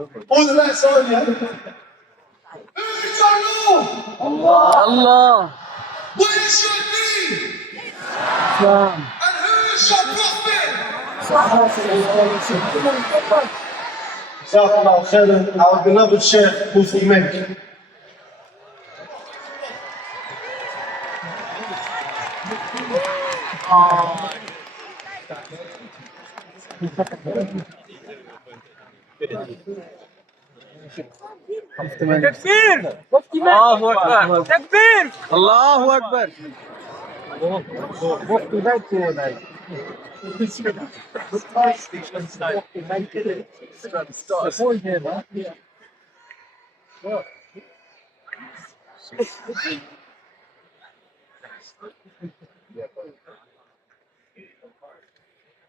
All the lights are on, yeah? Who is your Lord? Allah. What is your deen? Islam. And who is your prophet? Jazakallah khairan, our beloved Sheikh Mufti Menk. تكبير. الله أكبر. تكبير. الله أكبر.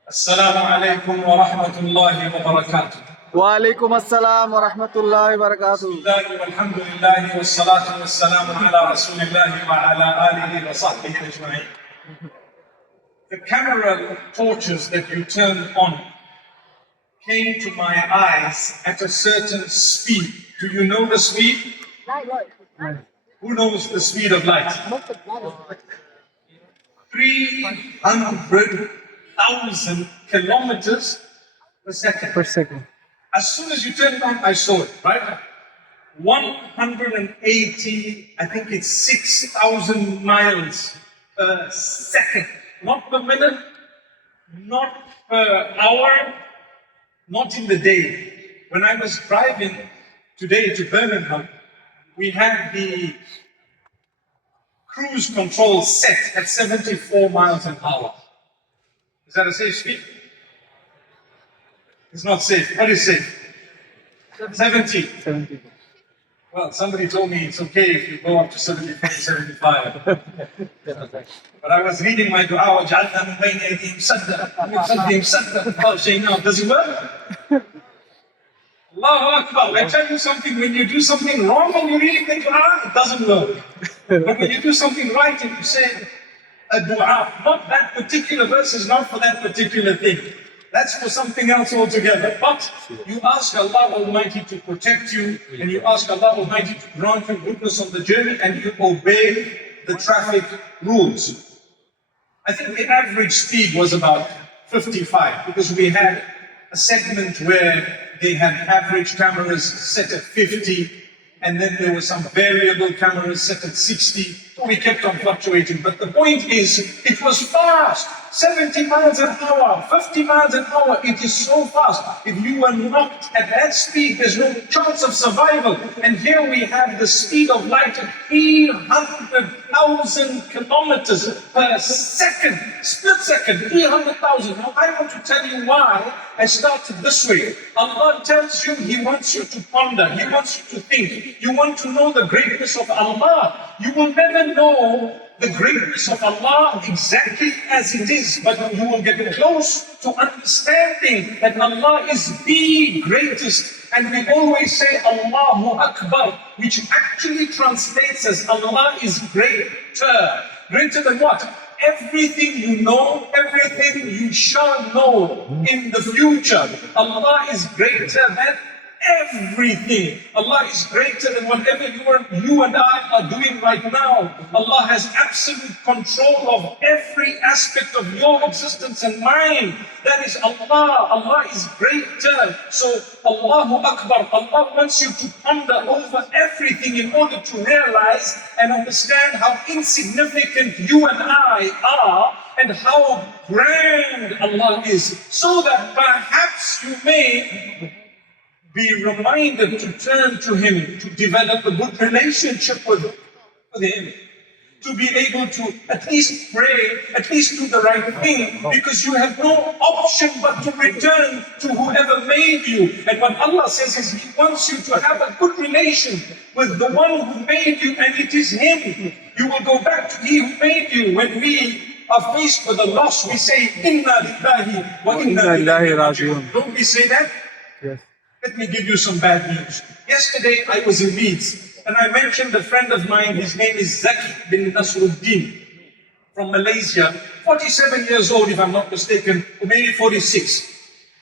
Assalamu alaikum wa rahmatullahi wa barakatuh. وعليكم السلام ورحمة الله وبركاته. Bismillah walhamdulillahi wassalatu wassalamu ala rasulillahi wa ala alihi wa sahbihi ajma'in. The camera torches that you turned on came to my eyes at a certain speed. Do you know the speed? Who knows the speed of light? 300,000 kilometers per second. Per second. As soon as you turned it on, I saw it, right? 180, I think it's 6,000 miles per second. Not per minute, not per hour, not in the day. When I was driving today to Birmingham, we had the cruise control set at 74 miles an hour. Is that a safe speed? It's not safe. What is safe? 70. 70. Well, somebody told me it's okay if you go up to 74, 75. But I was reading my dua, وَجَعَلْنَا مِنْ بَيْنِ أَيْدِيهِمْ سَدًّا وَمِنْ خَلْفِهِمْ سَدًّا فَغْشَيْنَاهُمْ. Does it work? Allahu Akbar. I tell you something, when you do something wrong and you're reading the dua, it doesn't work. But when you do something right and you say a dua, not that particular verse is not for that particular thing. That's for something else altogether. But you ask Allah Almighty to protect you, and you ask Allah Almighty to grant you goodness on the journey, and you obey the traffic rules. I think the average speed was about 55, because we had a segment where they had average cameras set at 50, and then there were some variable cameras set at 60. So we kept on fluctuating. But the point is, it was fast. 70 miles an hour, 50 miles an hour. It is so fast. If you were knocked at that speed, there's no chance of survival. And here we have the speed of light at 300,000 kilometers per second. Split second, 300,000. Now I want to tell you why I started this way. Allah tells you He wants you to ponder. He wants you to think. You want to know the greatness of Allah. You will never know the greatness of Allah exactly as it is, but you will get close to understanding that Allah is the greatest. And we always say Allahu Akbar, which actually translates as Allah is greater. Greater than what? Everything you know, everything you shall know in the future. Allah is greater than everything. Allah is greater than whatever you and I are doing right now. Allah has absolute control of every aspect of your existence and mine. That is Allah. Allah is greater. So Allahu Akbar. Allah wants you to ponder over everything in order to realize and understand how insignificant you and I are and how grand Allah is. So that perhaps you may be reminded to turn to Him, to develop a good relationship with Him, to be able to at least pray, at least do the right thing, because you have no option but to return to whoever made you. And what Allah says is He wants you to have a good relation with the one who made you, and it is Him. You will go back to He who made you. When we are faced with a loss, we say, Inna lillahi wa inna ilayhi raji'un. Don't we say that? Yes. Let me give you some bad news. Yesterday I was in Leeds and I mentioned a friend of mine, his name is Zaki bin Nasruddin from Malaysia, 47 years old if I'm not mistaken, or maybe 46.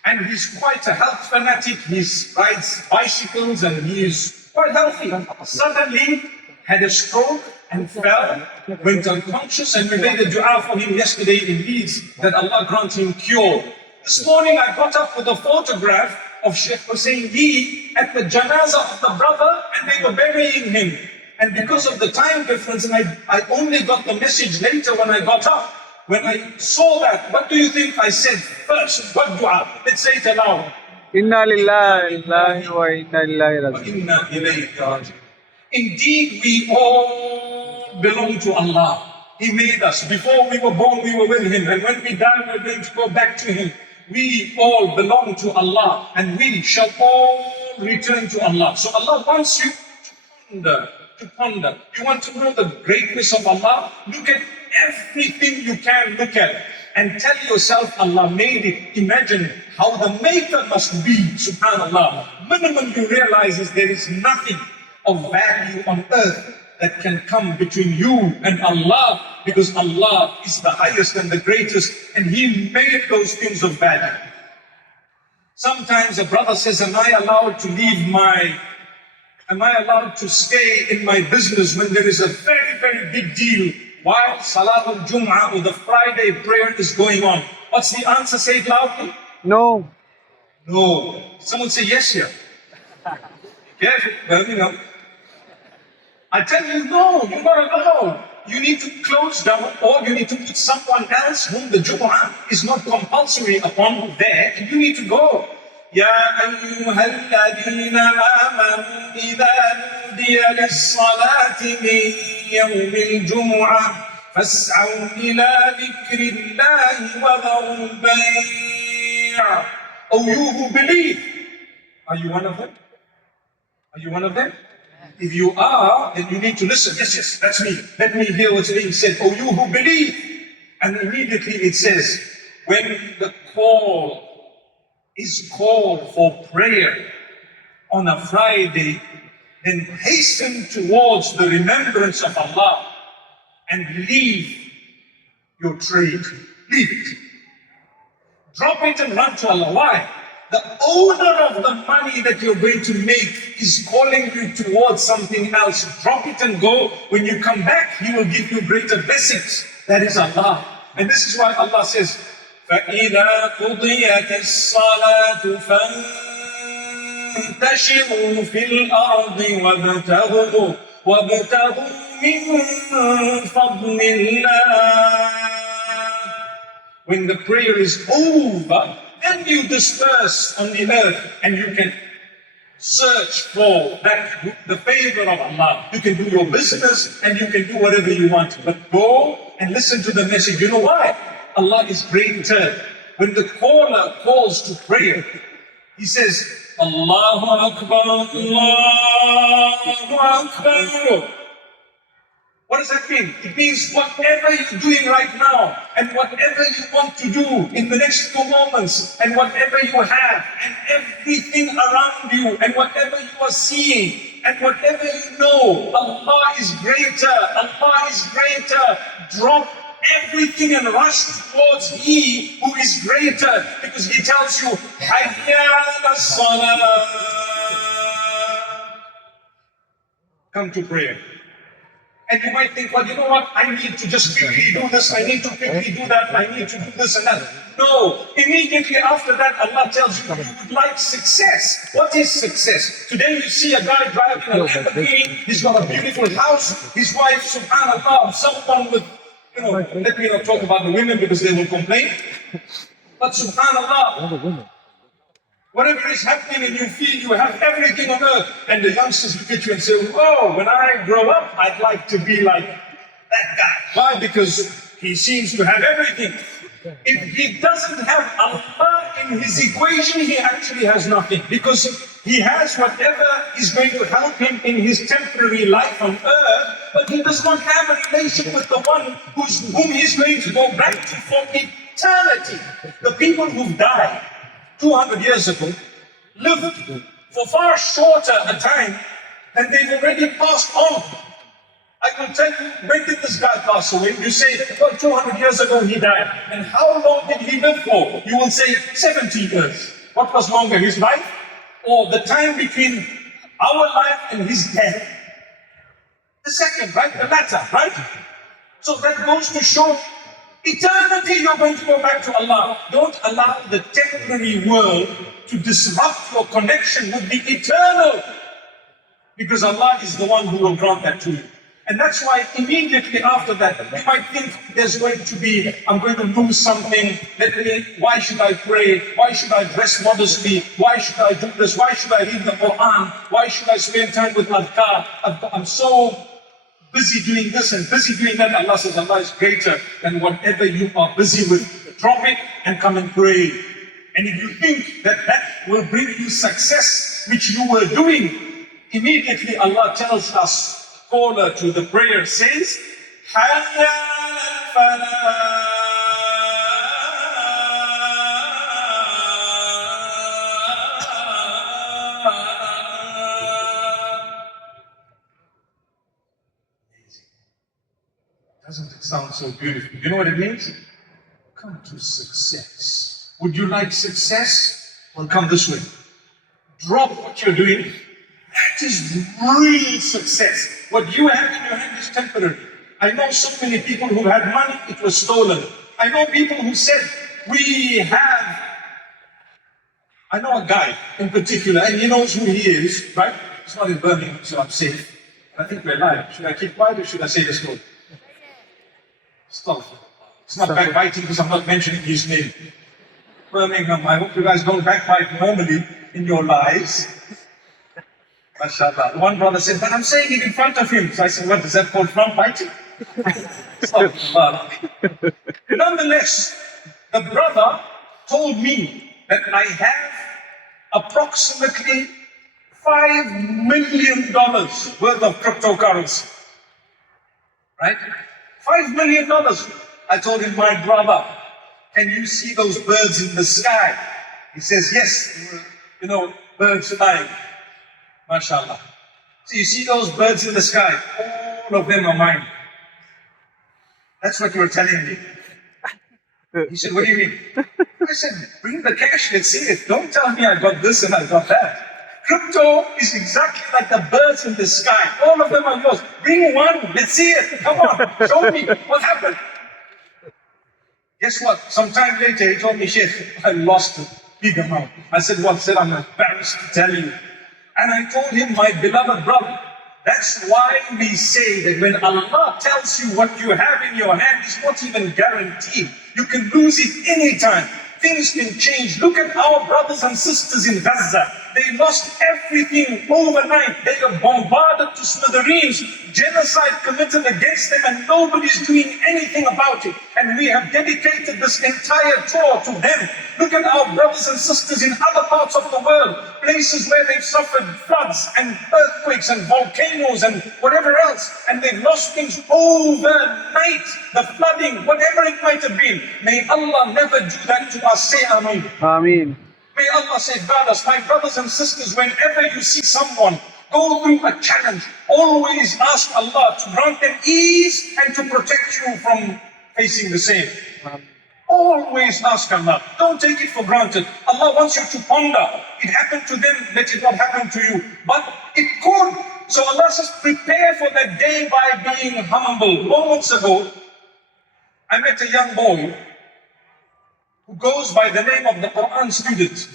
and he's quite a health fanatic. He rides bicycles and he is quite healthy. Suddenly had a stroke and fell, went unconscious, and we made a dua for him yesterday in Leeds that Allah grant him cure. This morning I got up with a photograph of Sheikh Hussein Lee at the janazah of the brother, and they were burying him. And because of the time difference, and I only got the message later when I got up, when I saw that, what do you think I said first? What dua? Let's say it aloud. Inna lillahi wa inna ilaihi raji'un. Inna ilayhi raji'un. Indeed, we all belong to Allah. He made us. Before we were born, we were with Him. And when we die, we're going to go back to Him. We all belong to Allah. And we shall all return to Allah. So Allah wants you to ponder. You want to know the greatness of Allah? Look at everything you can look at. And tell yourself, Allah made it. Imagine how the maker must be, subhanAllah. Minimum you realize is there is nothing of value on earth that can come between you and Allah, because Allah is the highest and the greatest, and He made those things of value. Sometimes a brother says, am I allowed to stay in my business when there is a very, very big deal while Salatul Jum'ah or the Friday prayer is going on? What's the answer? Say it loudly. No. No. Someone say yes here. Careful. Well, you know. I tell you, no, you're not allowed. You need to close down, or you need to put someone else whom the Jumu'ah is not compulsory upon there, and you need to go. يا أيها الذين آمنوا إذا نودي للصلاة من يوم الجمعة فاسعوا إلى ذكر الله وذروا البيع. Oh, you who believe, are you one of them? Are you one of them? If you are, then you need to listen. Yes, that's me. Let me hear what's being said. Oh, you who believe. And immediately it says, when the call is called for prayer on a Friday, then hasten towards the remembrance of Allah and leave your trade. Leave it. Drop it and run to Allah. Why? The owner of the money that you're going to make is calling you towards something else. Drop it and go. When you come back, He will give you greater blessings. That is Allah. And this is why Allah says, فَإِذَا قُضِيَتِ الصَّلَاةُ فَانْتَشِرُوا فِي الْأَرْضِ وَابْتَغُوا مِنْ فَضْلِ اللَّهِ. When the prayer is over, then you disperse on the earth and you can search for the favor of Allah. You can do your business and you can do whatever you want. But go and listen to the message. You know why? Allah is greater. When the caller calls to prayer, he says, Allahu Akbar, Allahu Akbar. What does that mean? It means whatever you're doing right now, and whatever you want to do in the next 2 moments, and whatever you have, and everything around you, and whatever you are seeing, and whatever you know, Allah is greater, Allah is greater. Drop everything and rush towards He who is greater, because He tells you, Hayya ala salah. Come to prayer. And you might think, well, you know what? I need to just quickly do this. I need to quickly do that. I need to do this and that. No. Immediately after that, Allah tells you, you would like success. What is success? Today you see a guy driving a Lamborghini. He's got a beautiful house. His wife, subhanAllah, someone with, let me not talk about the women because they will complain. But subhanAllah, whatever is happening and you feel you have everything on earth, and the youngsters look at you and say, oh, when I grow up, I'd like to be like that guy. Why? Because he seems to have everything. If he doesn't have Allah in his equation, he actually has nothing. Because he has whatever is going to help him in his temporary life on earth, but he does not have a relation with the one whom he's going to go back to for eternity. The people who've died 200 years ago lived for far shorter a time and they've already passed on. I will tell you, when did this guy pass away? You say, well, 200 years ago he died. And how long did he live for? You will say 70 years. What was longer, his life or the time between our life and his death? The second, right? The latter, right? So that goes to show eternity you're going to go back to Allah. Don't allow the temporary world to disrupt your connection with the eternal, because Allah is the one who will grant that to you. And that's why immediately after that, you might think there's going to be, I'm going to lose something, why should I pray? Why should I dress modestly? Why should I do this? Why should I read the Quran? Why should I spend time with adhkar? I'm so busy doing this and busy doing that. Allah says Allah is greater than whatever you are busy with. Drop it and come and pray. And if you think that that will bring you success, which you were doing, immediately Allah tells us, caller to the prayer says, Hayya al-falah. Doesn't it sound so beautiful? You know what it means? Come to success. Would you like success? Well, come this way. Drop what you're doing. That is real success. What you have in your hand is temporary. I know so many people who had money, it was stolen. I know people who said, I know a guy in particular, and he knows who he is, right? It's not in Birmingham, so I'm safe. I think we're live. Should I keep quiet or should I say the story? Stop. It's not backbiting because I'm not mentioning his name. Birmingham, I hope you guys don't backbite normally in your lives. MashaAllah. One brother said, but I'm saying it in front of him. So I said, what is that called, front biting? Nonetheless, the brother told me that I have approximately $5 million worth of cryptocurrency. Right? $5 million. I told him, my brother, can you see those birds in the sky? He says, yes, birds flying. MashaAllah. So you see those birds in the sky? All of them are mine. That's what you were telling me. He said, what do you mean? I said, bring the cash, let's see it. Don't tell me I got this and I got that. Crypto is exactly like the birds in the sky. All of them are yours. Bring one, let's see it. Come on, show me what happened. Guess what? Sometime later he told me, Sheikh, I lost a big amount. I said, what? He said, I'm embarrassed to tell you. And I told him, my beloved brother, that's why we say that when Allah tells you what you have in your hand, it's not even guaranteed. You can lose it anytime. Things can change. Look at our brothers and sisters in Gaza. They lost everything overnight. They were bombarded to smithereens. Genocide committed against them and nobody's doing anything about it. And we have dedicated this entire tour to them. Look at our brothers and sisters in other parts of the world. Places where they've suffered floods and earthquakes and volcanoes and whatever else. And they've lost things overnight. The flooding, whatever it might have been. May Allah never do that to us. Say Ameen. Ameen. May Allah safeguard us. My brothers and sisters, whenever you see someone go through a challenge, always ask Allah to grant them ease and to protect you from facing the same. Always ask Allah. Don't take it for granted. Allah wants you to ponder. It happened to them, let it not happen to you. But it could. So Allah says, prepare for that day by being humble. Moments ago, I met a young boy who goes by the name of the Quran student.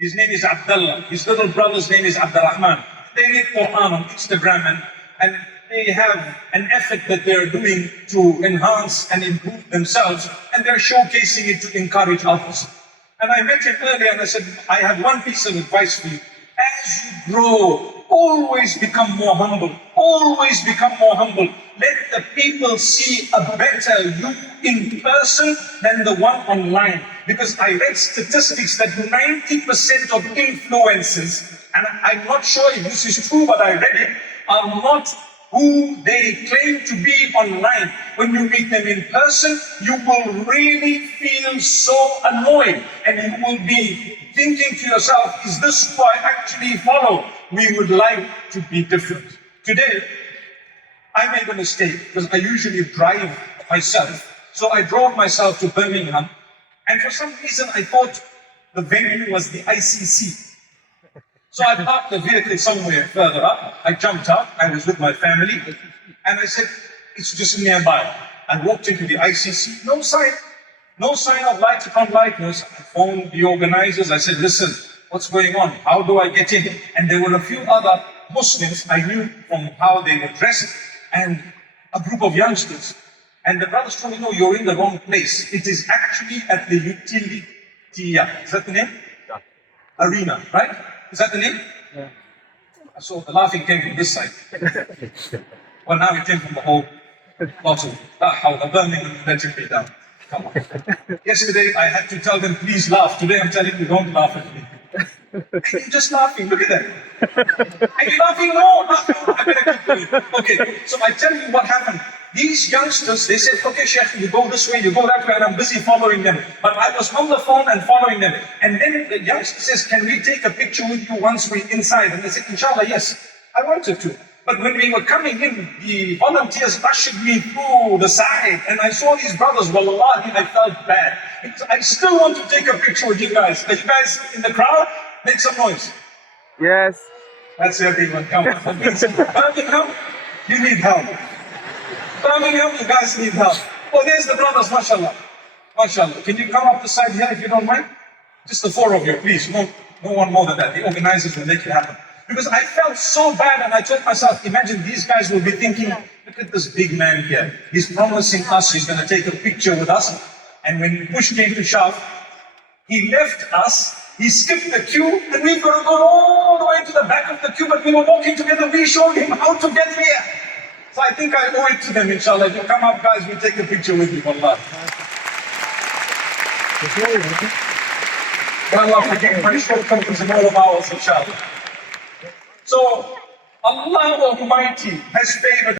His name is Abdullah. His little brother's name is Abdurrahman. They read Quran on Instagram and they have an effort that they're doing to enhance and improve themselves, and they're showcasing it to encourage others. And I met him earlier and I said, I have one piece of advice for you. As you grow, always become more humble. Always become more humble. Let the people see a better you in person than the one online. Because I read statistics that 90% of influencers, and I'm not sure if this is true, but I read it, are not who they claim to be online. When you meet them in person, you will really feel so annoyed and you will be thinking to yourself, is this who I actually follow? We would like to be different. Today, I made a mistake because I usually drive myself. So I drove myself to Birmingham, and for some reason I thought, The venue was the ICC. So I parked the vehicle somewhere further up. I jumped out. I was with my family. And I said, it's just nearby. I walked into the ICC. No sign. No sign of light upon light. No sign. I phoned the organizers. I said, listen, what's going on? How do I get in? And there were a few other Muslims I knew from how they were dressed and a group of youngsters. And the brothers told me, no, you're in the wrong place. It is actually at the Utilia. Is that the name? Yeah. Arena, right? Is that the name? Yeah. So the laughing came from this side. Well, now it came from the whole lot of how the Birmingham letting me down. Come on. Yesterday I had to tell them, please laugh. Today I'm telling you, don't laugh at me. And you're just laughing. Look at that. Are you laughing? No, I better keep going. Okay, so I tell you what happened. These youngsters, they said, okay, Sheikh, you go this way, you go that way, and I'm busy following them. But I was on the phone and following them. And then the youngster says, can we take a picture with you once we're inside? And I said, inshallah, yes. I wanted to. But when we were coming in, the volunteers ushered me through the side, and I saw these brothers, wallahi, I felt bad. Because I still want to take a picture with you guys. Are you guys in the crowd? Make some noise. Yes. That's everyone. Come on. Birmingham, you need help. Birmingham, you guys need help. Oh, there's the brothers, mashallah. Mashallah. Can you come up the side here if you don't mind? Just the four of you, please. No one more than that. The organizers will make it happen. Because I felt so bad and I told myself, imagine these guys will be thinking, look at this big man here. He's promising us he's going to take a picture with us. And when push came to shove, he left us, he skipped the queue, and we've got to go all the way to the back of the queue, but we were walking together, we showed him how to get here. So I think I owe it to them, inshallah. If you come up, guys, we'll take a picture with you, wallah. May Allah forgive my shortcomings and all of ours, inshallah. So, Allah Almighty has favored